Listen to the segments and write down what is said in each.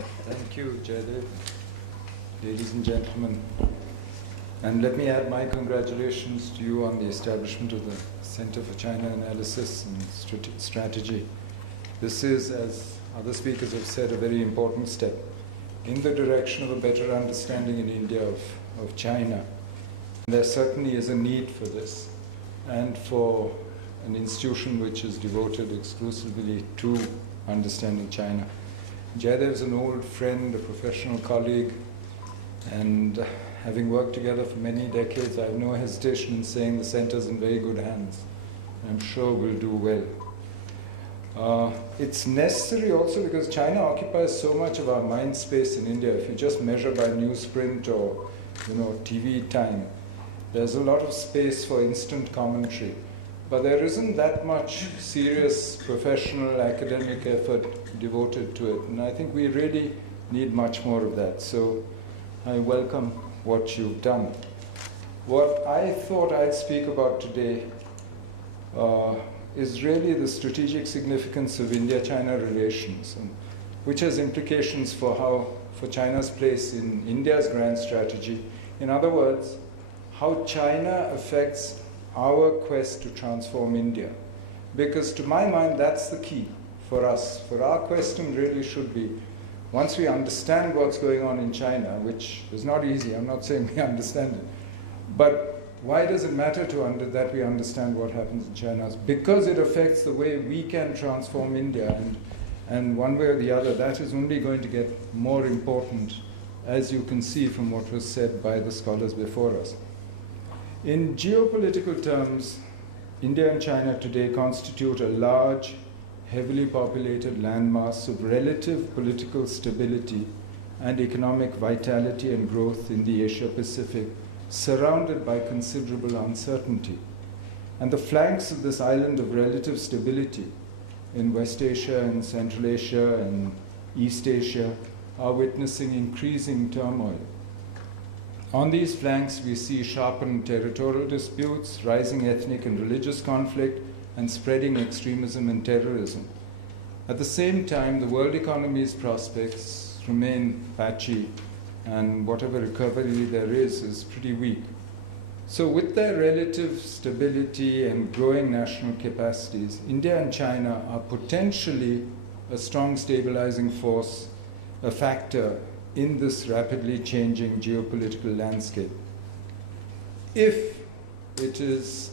Thank you, Jaydev. Ladies and gentlemen, and let me add my congratulations to you on the establishment of the Center for China Analysis and Strategy. This is, as other speakers have said, a very important step in the direction of a better understanding in India of China. And there certainly is a need for this, and for an institution which is devoted exclusively to understanding China. Jaydev is an old friend, a professional colleague, and having worked together for many decades, I have no hesitation in saying the center is in very good hands. I'm sure we'll do well. It's necessary also because China occupies so much of our mind space in India. If you just measure by newsprint or TV time, there's a lot of space for instant commentary. But there isn't that much serious professional academic effort devoted to it. And I think we really need much more of that. So I welcome what you've done. What I thought I'd speak about today is really the strategic significance of India-China relations, which has implications for China's place in India's grand strategy. In other words, how China affects our quest to transform India. Because to my mind, that's the key for us. For our question really should be, once we understand what's going on in China, which is not easy, I'm not saying we understand it, but why does it matter that we understand what happens in China? Because it affects the way we can transform India, and one way or the other, that is only going to get more important, as you can see from what was said by the scholars before us. In geopolitical terms, India and China today constitute a large, heavily populated landmass of relative political stability and economic vitality and growth in the Asia-Pacific, surrounded by considerable uncertainty. And the flanks of this island of relative stability in West Asia and Central Asia and East Asia are witnessing increasing turmoil. On these flanks, we see sharpened territorial disputes, rising ethnic and religious conflict, and spreading extremism and terrorism. At the same time, the world economy's prospects remain patchy, and whatever recovery there is pretty weak. So with their relative stability and growing national capacities, India and China are potentially a strong stabilizing force, a factor in this rapidly changing geopolitical landscape. If it is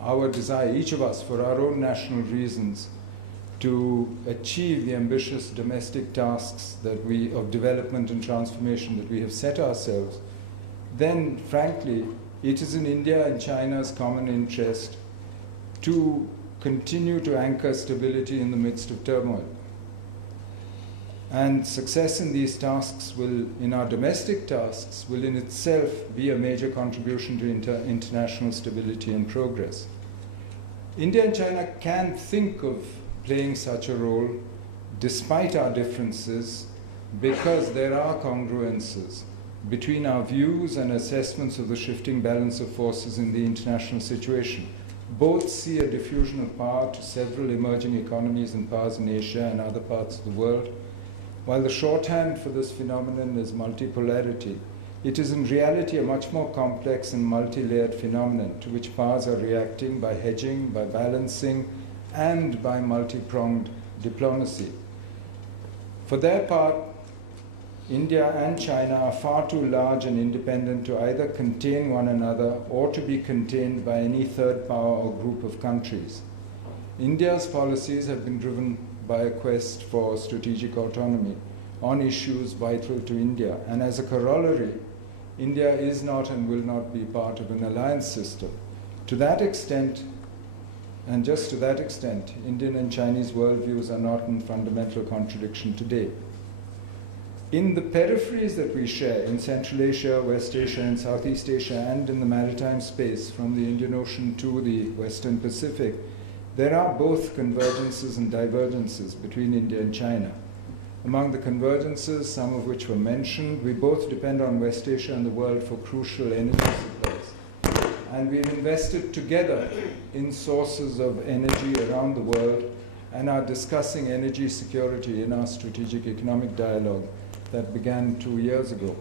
our desire, each of us, for our own national reasons, to achieve the ambitious domestic tasks of development and transformation that we have set ourselves, then frankly, it is in India and China's common interest to continue to anchor stability in the midst of turmoil. And success in these tasks in our domestic tasks, will in itself be a major contribution to international stability and progress. India and China can think of playing such a role despite our differences, because there are congruences between our views and assessments of the shifting balance of forces in the international situation. Both see a diffusion of power to several emerging economies and powers in Asia and other parts of the world. While the shorthand for this phenomenon is multipolarity, it is in reality a much more complex and multi-layered phenomenon to which powers are reacting by hedging, by balancing, and by multi-pronged diplomacy. For their part, India and China are far too large and independent to either contain one another or to be contained by any third power or group of countries. India's policies have been driven by a quest for strategic autonomy on issues vital to India. And as a corollary, India is not and will not be part of an alliance system. To that extent, and just to that extent, Indian and Chinese worldviews are not in fundamental contradiction today. In the peripheries that we share, in Central Asia, West Asia, and Southeast Asia, and in the maritime space, from the Indian Ocean to the Western Pacific, there are both convergences and divergences between India and China. Among the convergences, some of which were mentioned, we both depend on West Asia and the world for crucial energy supplies. And we've invested together in sources of energy around the world, and are discussing energy security in our strategic economic dialogue that began 2 years ago.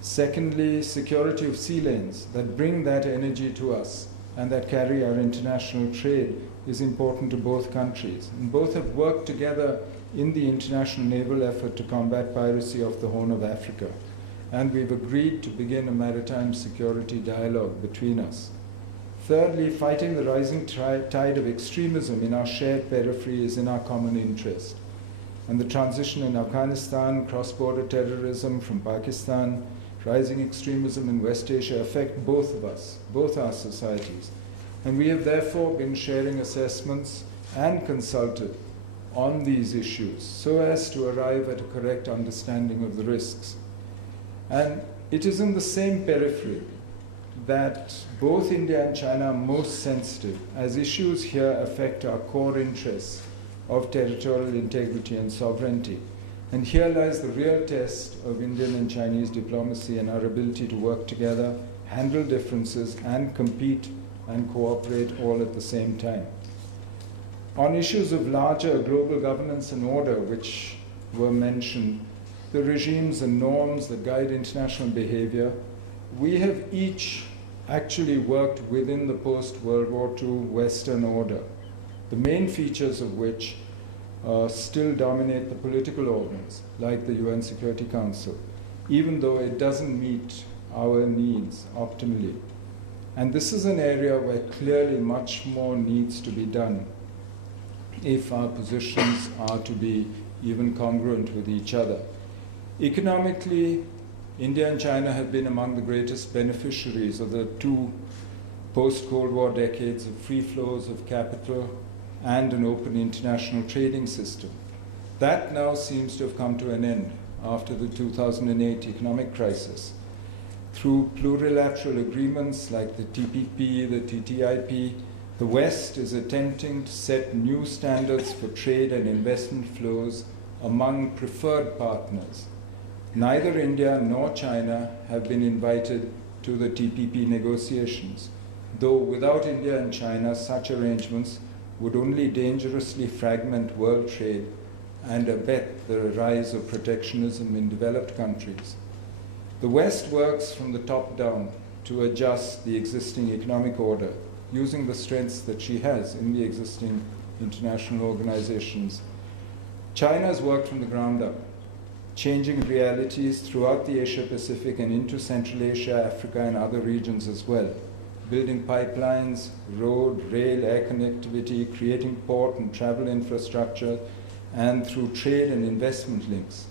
Secondly, security of sea lanes that bring that energy to us and that carry our international trade is important to both countries. And both have worked together in the international naval effort to combat piracy off the Horn of Africa. And we've agreed to begin a maritime security dialogue between us. Thirdly, fighting the rising tide of extremism in our shared periphery is in our common interest. And the transition in Afghanistan, cross-border terrorism from Pakistan, rising extremism in West Asia affect both of us, both our societies. And we have therefore been sharing assessments and consulted on these issues so as to arrive at a correct understanding of the risks. And it is in the same periphery that both India and China are most sensitive, as issues here affect our core interests of territorial integrity and sovereignty. And here lies the real test of Indian and Chinese diplomacy and our ability to work together, handle differences, and compete and cooperate all at the same time. On issues of larger global governance and order, which were mentioned, the regimes and norms that guide international behavior, we have each actually worked within the post-World War II Western order, the main features of which still dominate the political organs, like the UN Security Council, even though it doesn't meet our needs optimally. And this is an area where clearly much more needs to be done if our positions are to be even congruent with each other. Economically, India and China have been among the greatest beneficiaries of the two post-Cold War decades of free flows of capital and an open international trading system. That now seems to have come to an end after the 2008 economic crisis. Through plurilateral agreements like the TPP, the TTIP, the West is attempting to set new standards for trade and investment flows among preferred partners. Neither India nor China have been invited to the TPP negotiations, though without India and China, such arrangements would only dangerously fragment world trade and abet the rise of protectionism in developed countries. The West works from the top down to adjust the existing economic order, using the strengths that she has in the existing international organizations. China has worked from the ground up, changing realities throughout the Asia-Pacific and into Central Asia, Africa, and other regions as well, building pipelines, road, rail, air connectivity, creating port and travel infrastructure, and through trade and investment links.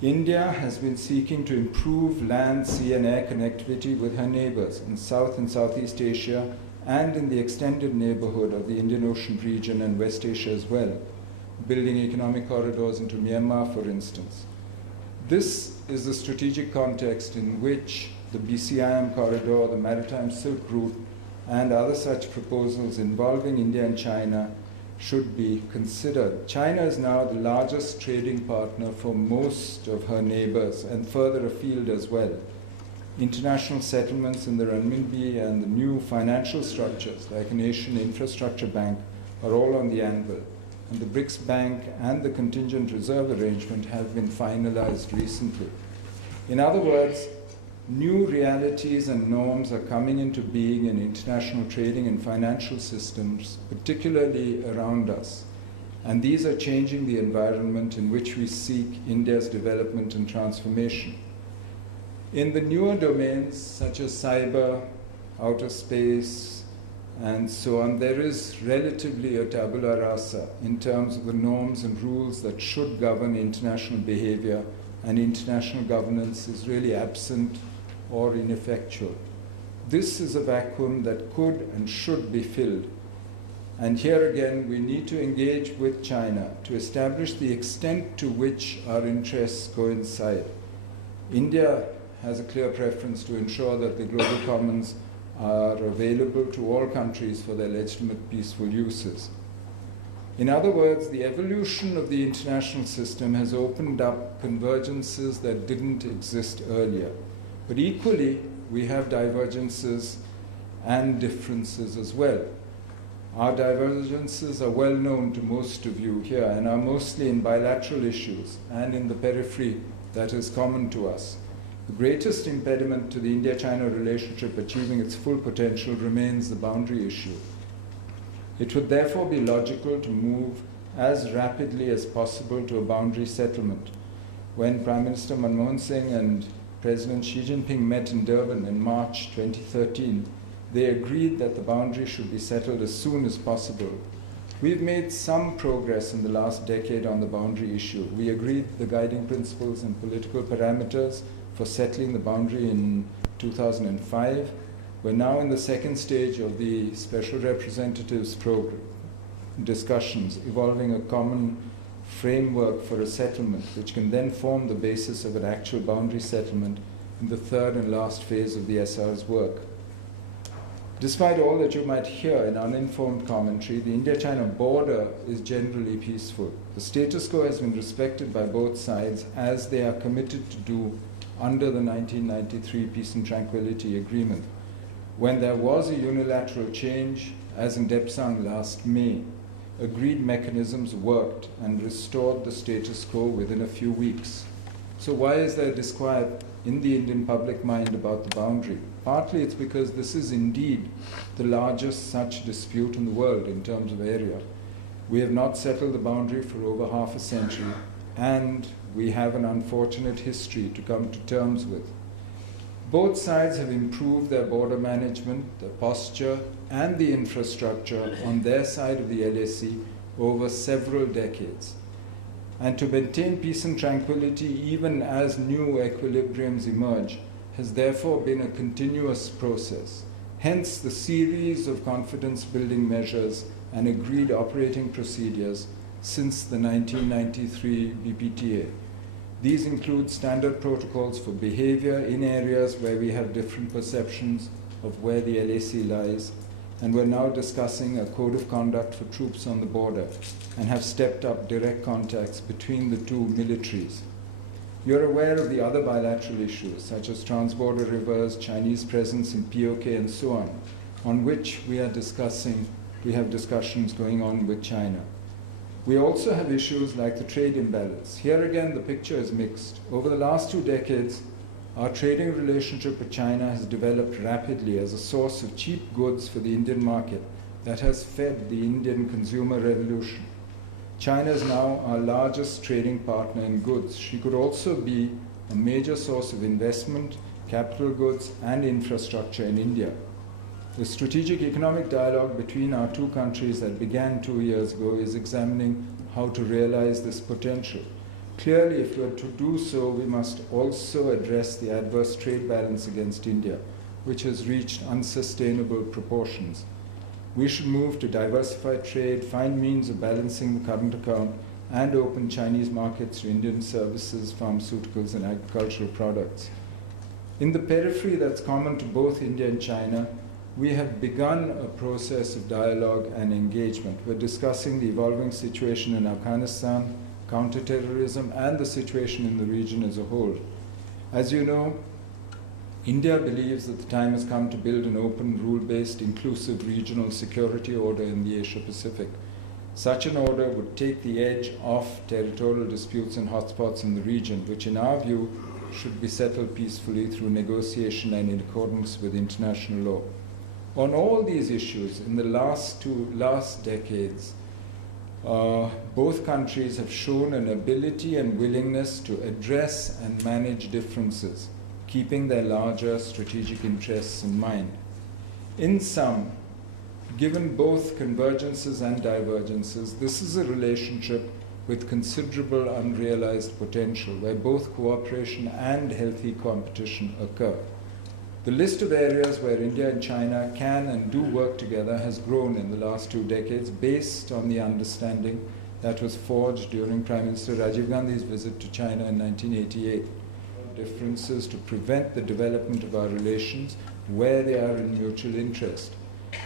India has been seeking to improve land, sea, and air connectivity with her neighbors in South and Southeast Asia and in the extended neighborhood of the Indian Ocean region and West Asia as well, building economic corridors into Myanmar, for instance. This is the strategic context in which the BCIM corridor, the Maritime Silk Route, and other such proposals involving India and China should be considered. China is now the largest trading partner for most of her neighbors and further afield as well. International settlements in the renminbi and the new financial structures like an Asian Infrastructure Bank are all on the anvil. And the BRICS Bank and the contingent reserve arrangement have been finalized recently. In other words, new realities and norms are coming into being in international trading and financial systems, particularly around us. And these are changing the environment in which we seek India's development and transformation. In the newer domains, such as cyber, outer space, and so on, there is relatively a tabula rasa in terms of the norms and rules that should govern international behavior, and international governance is really absent or ineffectual. This is a vacuum that could and should be filled. And here again, we need to engage with China to establish the extent to which our interests coincide. India has a clear preference to ensure that the global commons are available to all countries for their legitimate peaceful uses. In other words, the evolution of the international system has opened up convergences that didn't exist earlier. But equally, we have divergences and differences as well. Our divergences are well known to most of you here and are mostly in bilateral issues and in the periphery that is common to us. The greatest impediment to the India-China relationship achieving its full potential remains the boundary issue. It would therefore be logical to move as rapidly as possible to a boundary settlement. When Prime Minister Manmohan Singh and President Xi Jinping met in Durban in March 2013, they agreed that the boundary should be settled as soon as possible. We've made some progress in the last decade on the boundary issue. We agreed the guiding principles and political parameters for settling the boundary in 2005. We're now in the second stage of the Special Representative's program discussions, evolving a common framework for a settlement, which can then form the basis of an actual boundary settlement in the third and last phase of the SR's work. Despite all that you might hear in uninformed commentary, the India-China border is generally peaceful. The status quo has been respected by both sides, as they are committed to do under the 1993 Peace and Tranquility Agreement. When there was a unilateral change, as in Depsang last May, agreed mechanisms worked and restored the status quo within a few weeks. So why is there disquiet in the Indian public mind about the boundary? Partly it's because this is indeed the largest such dispute in the world in terms of area. We have not settled the boundary for over half a century, and we have an unfortunate history to come to terms with. Both sides have improved their border management, the posture, and the infrastructure on their side of the LAC over several decades. And to maintain peace and tranquility, even as new equilibriums emerge, has therefore been a continuous process. Hence the series of confidence-building measures and agreed operating procedures since the 1993 BPTA. These include standard protocols for behavior in areas where we have different perceptions of where the LAC lies, and we're now discussing a code of conduct for troops on the border and have stepped up direct contacts between the two militaries. You're aware of the other bilateral issues, such as transborder rivers, Chinese presence in POK, and so on which we have discussions going on with China. We also have issues like the trade imbalance. Here again, the picture is mixed. Over the last 2 decades, our trading relationship with China has developed rapidly as a source of cheap goods for the Indian market that has fed the Indian consumer revolution. China is now our largest trading partner in goods. She could also be a major source of investment, capital goods, and infrastructure in India. The strategic economic dialogue between our two countries that began 2 years ago is examining how to realize this potential. Clearly, if we are to do so, we must also address the adverse trade balance against India, which has reached unsustainable proportions. We should move to diversify trade, find means of balancing the current account, and open Chinese markets to Indian services, pharmaceuticals, and agricultural products. In the periphery that's common to both India and China, we have begun a process of dialogue and engagement. We're discussing the evolving situation in Afghanistan, counterterrorism, and the situation in the region as a whole. As you know, India believes that the time has come to build an open, rule-based, inclusive regional security order in the Asia-Pacific. Such an order would take the edge off territorial disputes and hotspots in the region, which in our view should be settled peacefully through negotiation and in accordance with international law. On all these issues, in the last decades, both countries have shown an ability and willingness to address and manage differences, keeping their larger strategic interests in mind. In sum, given both convergences and divergences, this is a relationship with considerable unrealized potential, where both cooperation and healthy competition occur. The list of areas where India and China can and do work together has grown in the last 2 decades based on the understanding that was forged during Prime Minister Rajiv Gandhi's visit to China in 1988. Differences to prevent the development of our relations where they are in mutual interest.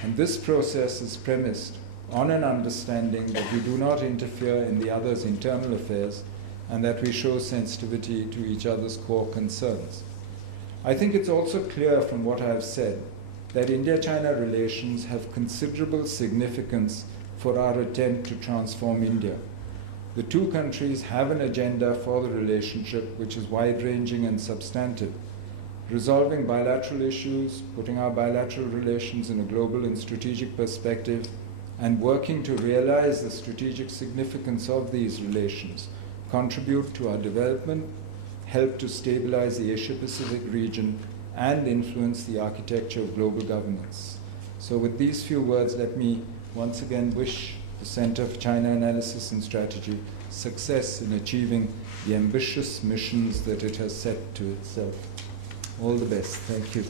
And this process is premised on an understanding that we do not interfere in the other's internal affairs and that we show sensitivity to each other's core concerns. I think it's also clear from what I have said that India-China relations have considerable significance for our attempt to transform India. The two countries have an agenda for the relationship which is wide-ranging and substantive, resolving bilateral issues, putting our bilateral relations in a global and strategic perspective, and working to realize the strategic significance of these relations, contribute to our development, help to stabilize the Asia-Pacific region, and influence the architecture of global governance. So with these few words, let me once again wish the Center for China Analysis and Strategy success in achieving the ambitious missions that it has set to itself. All the best. Thank you.